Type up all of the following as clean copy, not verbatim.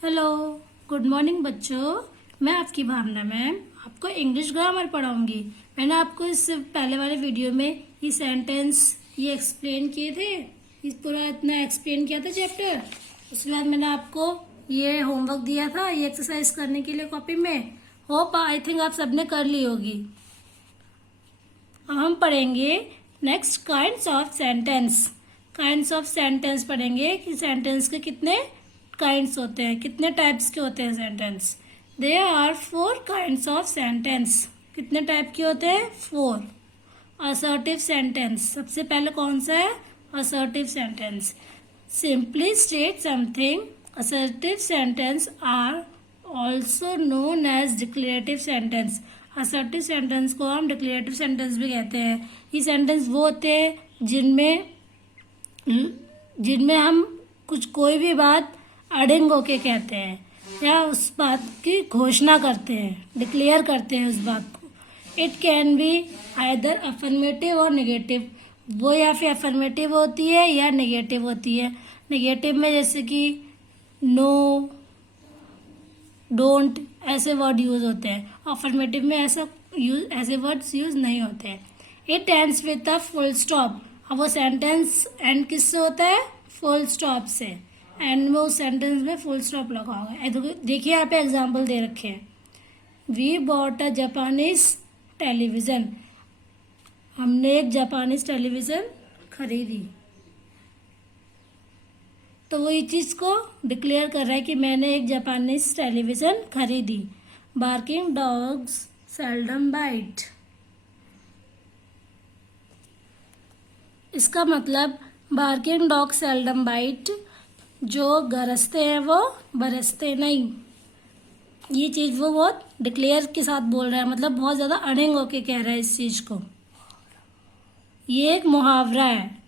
Hello, good morning बच्चों। मैं आपकी भावना मैम आपको इंग्लिश ग्रामर पढ़ाऊंगी। मैंने आपको इससे पहले वाले वीडियो में ये सेंटेंस ये एक्सप्लेन किए थे, इस पूरा इतना एक्सप्लेन किया था चैप्टर। उसके बाद मैंने आपको ये होमवर्क दिया था ये एक्सरसाइज करने के लिए कॉपी में। होप आई थिंक आप सबने कर ली होगी। अब हम पढ़ेंगे next kinds of sentence. Kinds of sentence पढ़ेंगे कि सेंटेंस के कितने काइंड्स होते हैं, कितने टाइप्स के होते हैं sentence. There are 4 kinds of sentence. कितने टाइप के होते हैं? 4। असर्टिव सेंटेंस सबसे पहले कौन सा है? Assertive sentence. Simply state something. Assertive sentence are also known as declarative sentence. Assertive sentence को हम डिक्लेरेटिव सेंटेंस भी कहते हैं। ये सेंटेंस वो होते हैं जिनमें जिनमें हम कोई भी बात अडिंग होके कहते हैं या उस बात की घोषणा करते हैं, डिक्लेयर करते हैं उस बात को। It can be either affirmative और नेगेटिव। वो या फिर अफर्मेटिव होती है या नेगेटिव होती है। नेगेटिव में जैसे कि नो, डोंट ऐसे वर्ड यूज होते हैं। अफर्मेटिव में ऐसे वर्ड्स यूज नहीं होते हैं। It ends with a full stop. अब वो सेंटेंस एंड किससे होता है? फुल स्टॉप से। एंड में उस सेंटेंस में फुल स्टॉप लगा होगा। देखिए यहाँ पे एग्जाम्पल दे रखे हैं। We bought a Japanese television. हमने एक जापानीज टेलीविज़न खरीदी। तो वो ये चीज़ को डिक्लेयर कर रहा है कि मैंने एक जापानीज टेलीविज़न खरीदी। Barking dogs seldom bite. इसका मतलब बार्किंग डॉग सेल्डम बाइट, जो गरजते हैं वो बरसते नहीं। ये चीज़ वो बहुत डिक्लेयर के साथ बोल रहा है, मतलब बहुत ज़्यादा अड़िंग होके कह रहा है इस चीज़ को। ये एक मुहावरा है।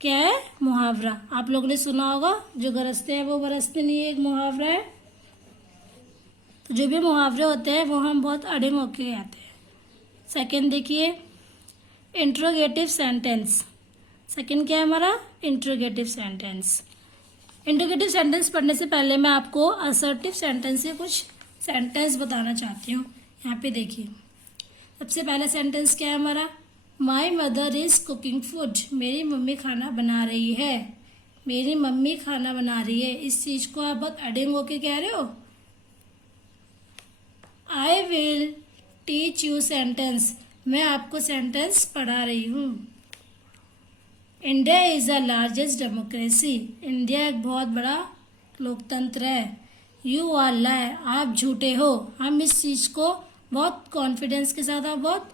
क्या है? मुहावरा। आप लोगों ने सुना होगा, जो गरजते हैं वो बरसते नहीं, एक मुहावरा है। तो जो भी मुहावरे होते हैं वो हम बहुत अड़िंग होके कहते हैं। सेकंड देखिए, इंट्रोगेटिव सेंटेंस। सेकंड क्या है हमारा? Interrogative sentence. इंट्रोगेटिव सेंटेंस पढ़ने से पहले मैं आपको असर्टिव सेंटेंस के कुछ सेंटेंस बताना चाहती हूँ। यहाँ पे देखिए, सबसे पहला सेंटेंस क्या है हमारा? My mother is cooking food. मेरी मम्मी खाना बना रही है। मेरी मम्मी खाना बना रही है, इस चीज़ को आप बहुत अडिंग होके कह रहे हो। I will teach you sentence. मैं आपको सेंटेंस पढ़ा रही हूँ। India is the largest democracy. India एक बहुत बड़ा लोकतंत्र है। यू आर लाई। आप झूठे हो। हम इस चीज़ को बहुत कॉन्फिडेंस के साथ और बहुत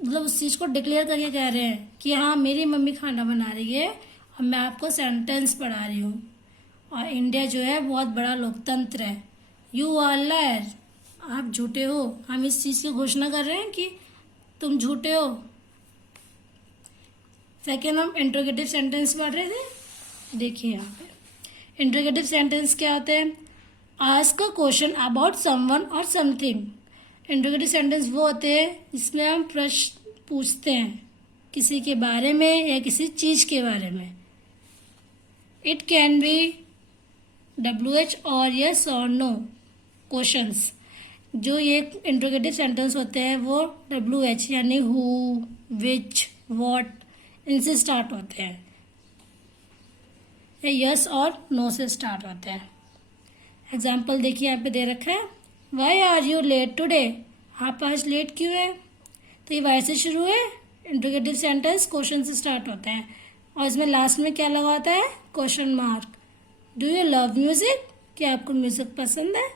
मतलब उस चीज़ को डिक्लेयर करके कह रहे हैं कि हाँ मेरी मम्मी खाना बना रही है और मैं आपको सेंटेंस पढ़ा रही हूँ। और इंडिया जो है बहुत बड़ा लोकतंत्र है। You are liar. आप झूठे हो। हम इस चीज़ की घोषणा कर रहे हैं कि तुम झूठे हो। सेकेंड, हम इंट्रोगेटिव सेंटेंस पढ़ रहे थे। देखिए यहाँ पे इंट्रोगेटिव सेंटेंस क्या होते हैं? Ask a question about someone और समथिंग। इंट्रोगेटिव सेंटेंस वो होते हैं जिसमें हम प्रश्न पूछते हैं किसी के बारे में या किसी चीज़ के बारे में। इट कैन बी WH और यस और नो क्वेश्चंस। जो ये इंट्रोगेटिव सेंटेंस होते हैं वो WH यानी हु, विच, वॉट इनसे स्टार्ट होते हैं या यस और नो से स्टार्ट होते हैं। एग्जाम्पल देखिए यहाँ पे दे रखा है। Why are you late today. आप आज लेट क्यों है? तो ये वाई से शुरू है। इंट्रोगेटिव सेंटेंस क्वेश्चन से स्टार्ट होता है और इसमें लास्ट में क्या लगा होता है? Question mark. Do you love music. क्या आपको म्यूजिक पसंद है?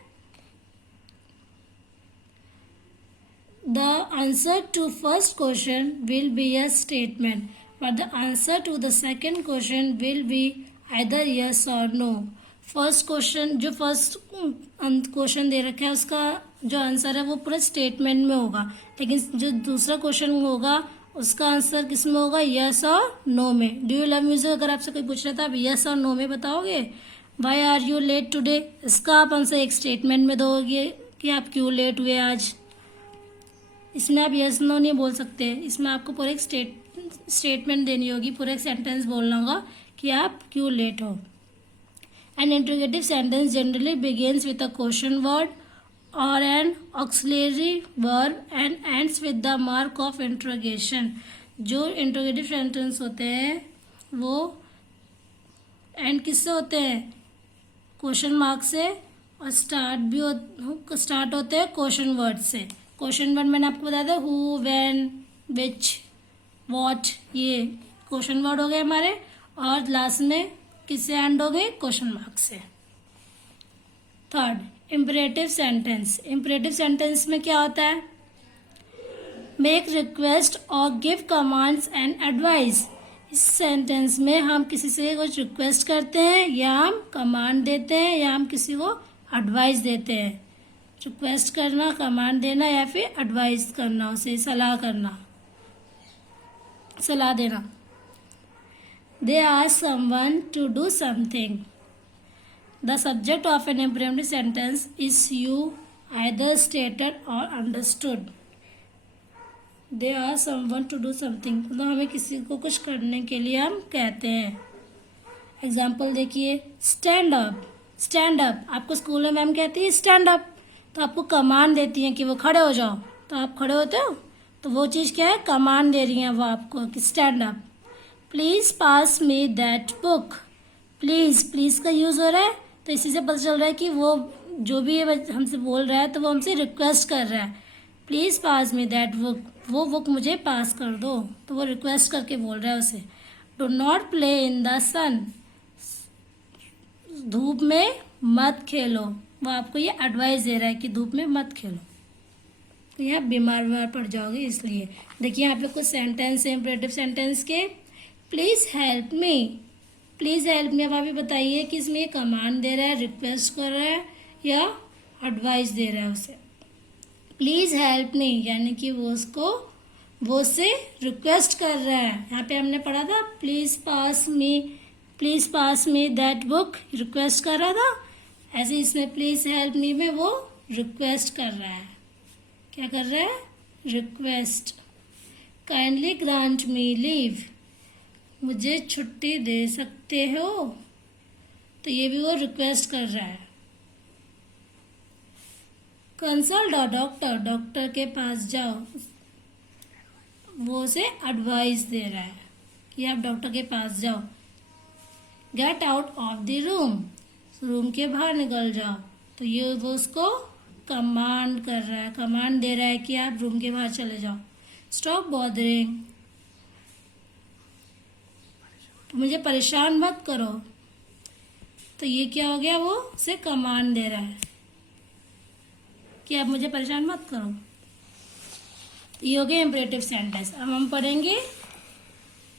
The answer to first question will be a statement but the answer to the second question will be either yes or no. First question जो first question दे रखा है उसका जो आंसर है वो पूरा स्टेटमेंट में होगा, लेकिन जो दूसरा क्वेश्चन होगा उसका आंसर किस में होगा? यस और नो में। डू यू लव म्यूजिक अगर आपसे कोई पूछ रहा था आप यस और नो में बताओगे। Why are you late today इसका आप आंसर एक स्टेटमेंट में दोगे कि आप क्यों लेट हुए आज। इसमें आप यस नो नहीं बोल सकते, इसमें आपको पूरा एक स्टेटमेंट देनी होगी, पूरा एक सेंटेंस बोलना होगा कि आप क्यों लेट हो। An interrogative sentence generally begins with a question word or an auxiliary verb and ends with the mark of interrogation. जो इंट्रोगेटिव सेंटेंस होते हैं वो एंड किससे होते हैं? क्वेश्चन मार्क से, और स्टार्ट होते हैं क्वेश्चन वर्ड से. क्वेश्चन वर्ड मैंने आपको बताया था हु, व्हेन, विच, व्हाट, ये क्वेश्चन वर्ड हो गए हमारे. और लास्ट में किससे एंड हो गए? क्वेश्चन मार्क से. Third, imperative sentence. Imperative sentence में क्या होता है? मेक रिक्वेस्ट और गिव कमांड्स एंड एडवाइस. इस सेंटेंस में हम किसी से कुछ रिक्वेस्ट करते हैं या हम कमांड देते हैं या हम किसी को एडवाइस देते हैं. रिक्वेस्ट करना, कमांड देना या फिर एडवाइस करना, उसे सलाह करना, सलाह देना. They ask someone to do something. The subject of an imperative sentence is you either stated or understood. They are someone to do something, मतलब हमें किसी को कुछ करने के लिए हम कहते हैं. एग्जाम्पल देखिए, स्टैंड अप. स्टैंड अप आपको स्कूल में मैम कहती है स्टैंड अप, तो आपको कमांड देती हैं कि वो खड़े हो जाओ, तो आप खड़े होते हो. तो वो चीज़ क्या है? कमांड दे रही हैं वो आपको कि stand up. Please pass me that book. Please का यूज़ हो रहा है, तो इसी से पता चल रहा है कि वो जो भी हमसे बोल रहा है तो वो हमसे रिक्वेस्ट कर रहा है. Please pass me that book, वो बुक मुझे पास कर दो, तो वो रिक्वेस्ट करके बोल रहा है उसे. Do not play in the sun. धूप में मत खेलो, वो आपको ये एडवाइस दे रहा है कि धूप में मत खेलो, तो यहाँ बीमार पड़ जाओगे. इसलिए देखिए यहाँ पे कुछ सेंटेंस है इम्परेटिव सेंटेंस के. Please help me. Please help me, अब आप बताइए कि इसमें ये कमांड दे रहा है, रिक्वेस्ट कर रहा है या एडवाइस दे रहा है उसे. प्लीज़ हेल्प मी यानी कि वो उससे रिक्वेस्ट कर रहा है. यहाँ पे हमने पढ़ा था please pass me that book, request कर रहा था. ऐसे इसमें प्लीज़ हेल्प मी में वो रिक्वेस्ट कर रहा है. क्या कर रहा है? रिक्वेस्ट. काइंडली ग्रांट मी लीव, मुझे छुट्टी दे सकते हो, तो ये भी वो रिक्वेस्ट कर रहा है. कंसल्ट अ डॉक्टर, डॉक्टर के पास जाओ, वो उसे एडवाइस दे रहा है कि आप डॉक्टर के पास जाओ. Get out of the room के बाहर निकल जाओ, तो ये वो उसको कमांड कर रहा है, कमांड दे रहा है कि आप रूम के बाहर चले जाओ. स्टॉप बॉदरिंग, तो मुझे परेशान मत करो, तो ये क्या हो गया? वो उसे कमांड दे रहा है कि आप मुझे परेशान मत करो. ये हो गया इम्परेटिव सेंटेंस. अब हम पढ़ेंगे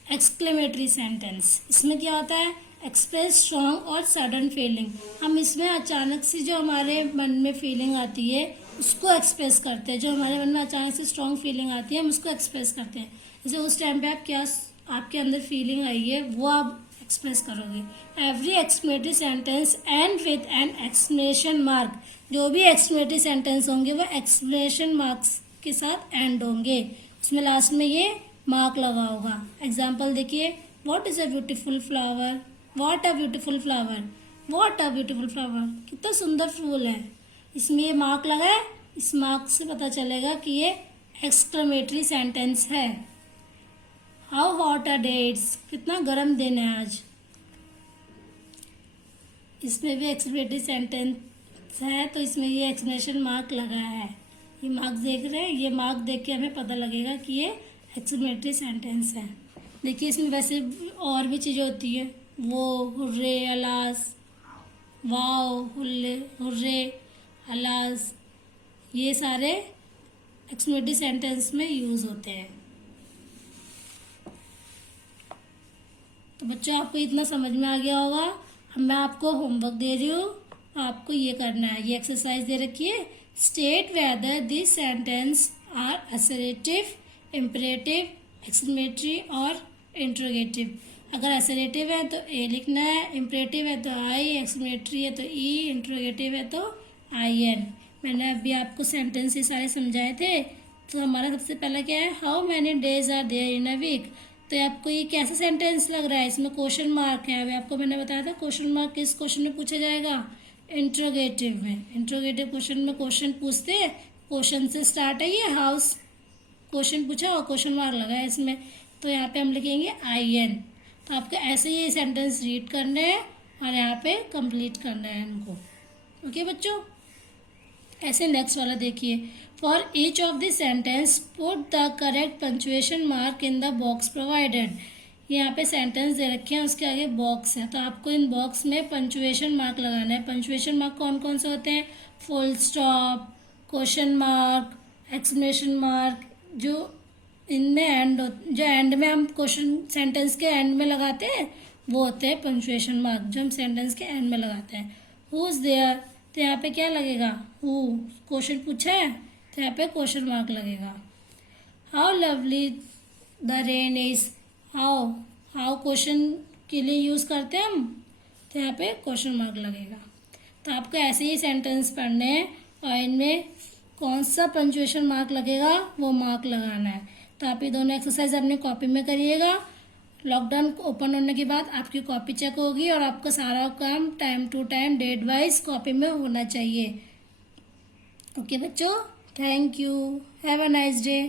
एक्सक्लेमेटरी सेंटेंस. इसमें क्या होता है? एक्सप्रेस स्ट्रॉन्ग और सडन फीलिंग. हम इसमें अचानक से जो हमारे मन में फीलिंग आती है उसको एक्सप्रेस करते हैं. जो हमारे मन में अचानक से स्ट्रॉन्ग फीलिंग आती है हम उसको एक्सप्रेस करते हैं. जैसे उस टाइम पे आप क्या आपके अंदर फीलिंग आई है वो आप एक्सप्रेस करोगे. Every exclamatory sentence and with an exclamation mark. जो भी एक्सक्लेमेटरी सेंटेंस होंगे वो एक्सक्लेमेशन मार्क्स के साथ एंड होंगे. उसमें लास्ट में ये मार्क लगा होगा. एग्जाम्पल देखिए, what is a beautiful flower. What a beautiful flower. What a beautiful flower, कितना सुंदर फूल है. इसमें ये मार्क लगा है. इस मार्क से पता चलेगा कि ये एक्सक्लेमेटरी सेंटेंस है. How hot a day it's, कितना गर्म दिन है आज. इसमें भी एक्सक्लेमेटरी सेंटेंस है, तो इसमें ये एक्सक्लेमेशन मार्क लगा है. ये मार्क्स देख रहे हैं, ये मार्क देख के हमें पता लगेगा कि ये एक्सक्लेमेटरी सेंटेंस है. देखिए इसमें वैसे और भी चीज़ें होती है. वो, hurray, alas, wow, hurray, alas, ये सारे एक्सक्लेमेटरी सेंटेंस में यूज़ होते हैं. तो बच्चों आपको इतना समझ में आ गया होगा. अब मैं आपको होमवर्क दे रही हूँ, आपको ये करना है. ये एक्सरसाइज दे रखी है. State whether this sentence are assertive, imperative, exclamatory और इंट्रोगेटिव. अगर असरेटिव है तो ए लिखना है, इम्परेटिव है तो आई, एक्सक्लेमेटरी है तो ई, इंट्रोगेटिव है तो आई एन. मैंने अभी आपको सेंटेंस ये सारे समझाए थे. तो हमारा सबसे पहला क्या है? How many days are there in a week. तो आपको ये कैसा सेंटेंस लग रहा है? इसमें क्वेश्चन मार्क है। अभी आपको मैंने बताया था क्वेश्चन मार्क किस क्वेश्चन में पूछा जाएगा? इंट्रोगेटिव में। इंट्रोगेटिव क्वेश्चन में क्वेश्चन पूछते हैं, क्वेश्चन से स्टार्ट है ये, हाउस क्वेश्चन पूछा और क्वेश्चन मार्क लगा है इसमें, तो यहाँ पे हम लिखेंगे IN। तो आपको ऐसे ही ये सेंटेंस रीड करने हैं और यहाँ पे कंप्लीट करना है इनको। ओके बच्चों, ऐसे नेक्स्ट वाला देखिए। For each of the sentence put the correct punctuation mark in the box provided. यहाँ पे सेंटेंस दे रखे हैं, उसके आगे बॉक्स है, तो आपको इन बॉक्स में पंचुएशन मार्क लगाना है। पंचुएशन मार्क कौन कौन से होते हैं? Full stop, question mark, exclamation mark, जो इनमें जो एंड में हम क्वेश्चन सेंटेंस के एंड में लगाते हैं वो होते हैं पंचुएशन मार्क, जो हम सेंटेंस के एंड में लगाते हैं। हु इज़ देयर, तो यहाँ पे क्या लगेगा? हु, क्वेश्चन पूछा है तो यहाँ पे क्वेश्चन मार्क लगेगा। How lovely the rain is, how question के लिए यूज़ करते हैं हम, तो यहाँ पे क्वेश्चन मार्क लगेगा। तो आपको ऐसे ही सेंटेंस पढ़ने हैं और इनमें कौन सा पंचुएशन मार्क लगेगा वो मार्क लगाना है। तो आप ये दोनों एक्सरसाइज अपनी कॉपी में करिएगा। लॉकडाउन ओपन होने के बाद आपकी कॉपी चेक होगी और आपका सारा काम time to time date wise copy में होना चाहिए। ओके बच्चों, thank you, have a nice day.